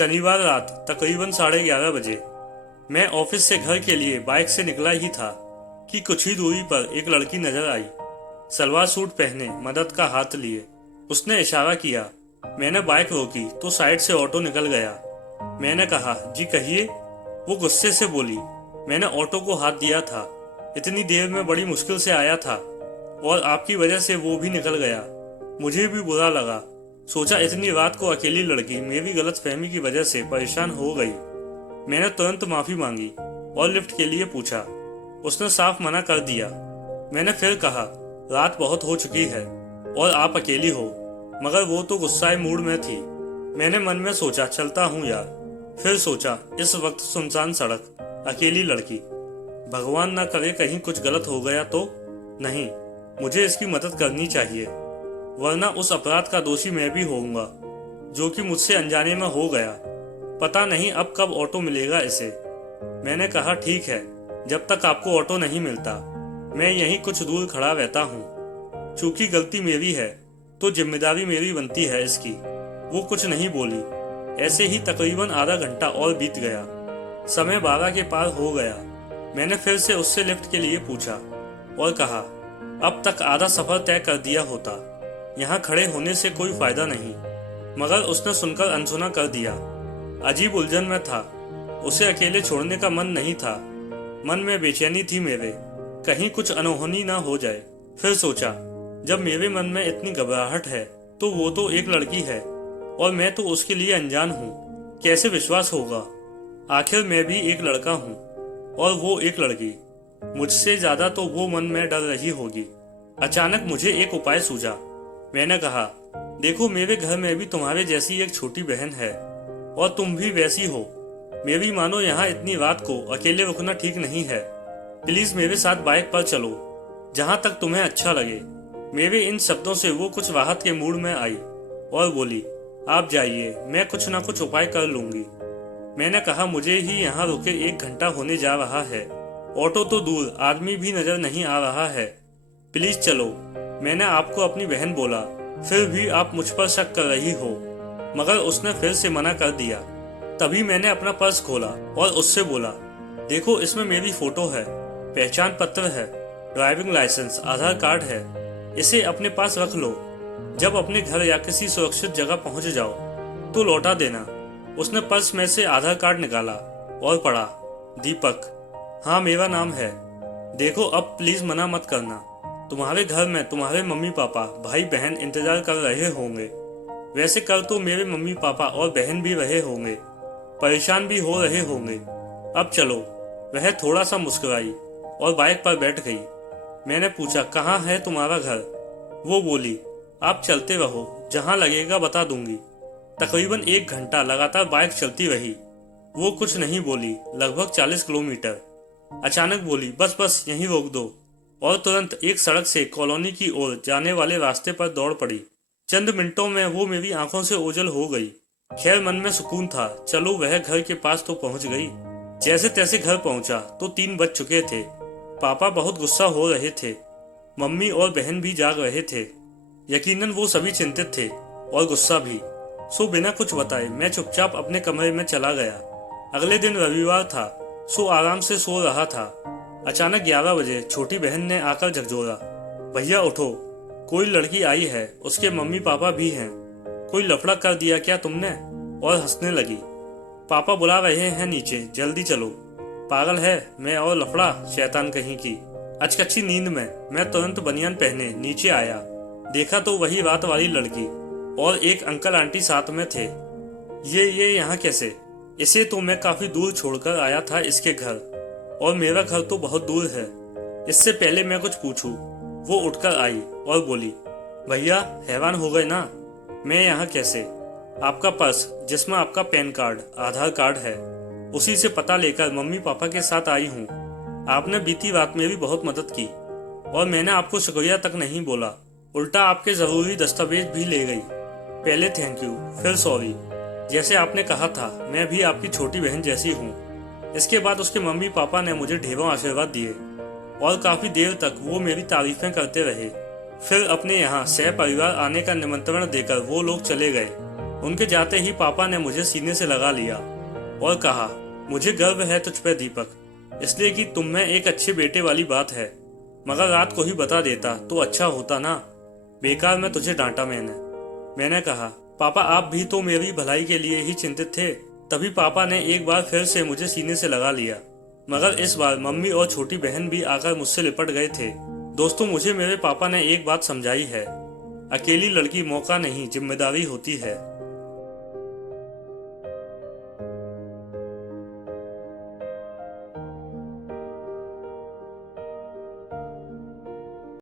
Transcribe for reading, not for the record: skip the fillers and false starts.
शनिवार रात तकरीबन 11:30 बजे मैं ऑफिस से घर के लिए बाइक से निकला ही था कि कुछ ही दूरी पर एक लड़की नजर आई। सलवार सूट पहने, मदद का हाथ लिए। उसने इशारा किया। मैंने बाइक रोकी तो साइड से ऑटो निकल गया। मैंने कहा, जी कहिए। वो गुस्से से बोली, मैंने ऑटो को हाथ दिया था, इतनी देर में बड़ी मुश्किल से आया था और आपकी वजह से वो भी निकल गया। मुझे भी बुरा लगा। सोचा इतनी रात को अकेली लड़की मेरी गलतफहमी की वजह से परेशान हो गई। मैंने तुरंत माफी मांगी और लिफ्ट के लिए पूछा। उसने साफ मना कर दिया। मैंने फिर कहा, रात बहुत हो चुकी है और आप अकेली हो, मगर वो तो गुस्साए मूड में थी। मैंने मन में सोचा, चलता हूँ यार। फिर सोचा, इस वक्त सुनसान सड़क, अकेली लड़की, भगवान ना करे कहीं कुछ गलत हो गया तो नहीं। मुझे इसकी मदद करनी चाहिए, वरना उस अपराध का दोषी मैं भी होऊंगा जो कि मुझसे अनजाने में हो गया। पता नहीं अब कब ऑटो मिलेगा इसे। मैंने कहा, ठीक है, जब तक आपको ऑटो नहीं मिलता मैं यहीं कुछ दूर खड़ा रहता हूँ। चूंकि गलती मेरी है तो जिम्मेदारी मेरी बनती है इसकी। वो कुछ नहीं बोली। ऐसे ही तकरीबन आधा घंटा और बीत गया। समय 12 के पार हो गया। मैंने फिर से उससे लिफ्ट के लिए पूछा और कहा, अब तक आधा सफर तय कर दिया होता, यहाँ खड़े होने से कोई फायदा नहीं। मगर उसने सुनकर अनसुना कर दिया। अजीब उलझन में था। उसे अकेले छोड़ने का मन नहीं था। मन में बेचैनी थी मेरे, कहीं कुछ अनहोनी ना हो जाए। फिर सोचा, जब मेरे मन में इतनी घबराहट है तो वो तो एक लड़की है और मैं तो उसके लिए अनजान हूँ। कैसे विश्वास होगा? आखिर मैं भी एक लड़का हूँ और वो एक लड़की। मुझसे ज्यादा तो वो मन में डर रही होगी। अचानक मुझे एक उपाय सूझा। मैंने कहा, देखो, मेरे घर में भी तुम्हारे जैसी एक छोटी बहन है और तुम भी वैसी हो। मेरी मानो, यहाँ इतनी रात को अकेले रुकना ठीक नहीं है। प्लीज मेरे साथ बाइक पर चलो, जहाँ तक तुम्हें अच्छा लगे। मेरे इन शब्दों से वो कुछ राहत के मूड में आई और बोली, आप जाइए, मैं कुछ ना कुछ उपाय कर लूंगी। मैंने कहा, मुझे ही यहाँ रुके 1 घंटा होने जा रहा है। ऑटो तो दूर, आदमी भी नजर नहीं आ रहा है। प्लीज चलो। मैंने आपको अपनी बहन बोला, फिर भी आप मुझ पर शक कर रही हो। मगर उसने फिर से मना कर दिया। तभी मैंने अपना पर्स खोला और उससे बोला, देखो, इसमें मेरी फोटो है, पहचान पत्र है, ड्राइविंग लाइसेंस, आधार कार्ड है। इसे अपने पास रख लो। जब अपने घर या किसी सुरक्षित जगह पहुंच जाओ तो लौटा देना। उसने पर्स में से आधार कार्ड निकाला और पढ़ा, दीपक। हाँ, मेरा नाम है। देखो, अब प्लीज मना मत करना। तुम्हारे घर में तुम्हारे मम्मी पापा, भाई बहन इंतजार कर रहे होंगे। वैसे कल तो मेरे मम्मी पापा और बहन भी रहे होंगे, परेशान भी हो रहे होंगे। अब चलो। वह थोड़ा सा मुस्कुराई और बाइक पर बैठ गई। मैंने पूछा, कहाँ है तुम्हारा घर? वो बोली, आप चलते रहो, जहाँ लगेगा बता दूंगी। तकरीबन 1 घंटा लगातार बाइक चलती रही। वो कुछ नहीं बोली, लगभग 40 किलोमीटर। अचानक बोली, बस बस यहीं रोक दो, और तुरंत एक सड़क से कॉलोनी की ओर जाने वाले रास्ते पर दौड़ पड़ी। चंद मिनटों में वो मेरी आंखों से ओझल हो गई। खैर, मन में सुकून था। चलो, वह घर के पास तो पहुंच गई। जैसे तैसे घर पहुंचा तो 3 बज चुके थे। पापा बहुत गुस्सा हो रहे थे। मम्मी और बहन भी जाग रहे थे। यकीनन वो सभी चिंतित थे और गुस्सा भी। सो बिना कुछ बताए मैं चुपचाप अपने कमरे में चला गया। अगले दिन रविवार था, सो आराम से सो रहा था। अचानक 11 बजे छोटी बहन ने आकर झकझोरा, भैया उठो, कोई लड़की आई है, उसके मम्मी पापा भी हैं। कोई लफड़ा कर दिया क्या तुमने? और हंसने लगी। पापा बुला रहे हैं नीचे, जल्दी चलो। पागल है मैं और लफड़ा, शैतान कहीं की। अचकच्ची नींद में मैं तुरंत बनियान पहने नीचे आया। देखा तो वही रात वाली लड़की और एक अंकल आंटी साथ में थे। ये यहाँ कैसे? इसे तो मैं काफी दूर छोड़कर आया था इसके घर, और मेरा घर तो बहुत दूर है। इससे पहले मैं कुछ पूछूं, वो उठकर आई और बोली, भैया हैरान हो गए ना? मैं यहाँ कैसे? आपका पर्स, जिसमें आपका पैन कार्ड, आधार कार्ड है, उसी से पता लेकर मम्मी पापा के साथ आई हूँ। आपने बीती रात में भी बहुत मदद की और मैंने आपको शुक्रिया तक नहीं बोला, उल्टा आपके जरूरी दस्तावेज भी ले गई। पहले थैंक यू, फिर सॉरी। जैसे आपने कहा था, मैं भी आपकी छोटी बहन जैसी हूँ। इसके बाद उसके मम्मी पापा ने मुझे ढेरों आशीर्वाद दिए और काफी देर तक वो मेरी तारीफें करते रहे। फिर अपने यहाँ सह परिवार आने का निमंत्रण देकर वो लोग चले गए। उनके जाते ही पापा ने मुझे सीने से लगा लिया और कहा, मुझे गर्व है तुझ पे दीपक, इसलिए कि तुम में एक अच्छे बेटे वाली बात है, मगर रात को ही बता देता तो अच्छा होता ना। बेकार में तुझे डांटा मैंने कहा, पापा आप भी तो मेरी भलाई के लिए ही चिंतित थे। तभी पापा ने एक बार फिर से मुझे सीने से लगा लिया, मगर इस बार मम्मी और छोटी बहन भी आकर मुझसे लिपट गए थे। दोस्तों, मुझे मेरे पापा ने एक बात समझाई है, अकेली लड़की मौका नहीं जिम्मेदारी होती है।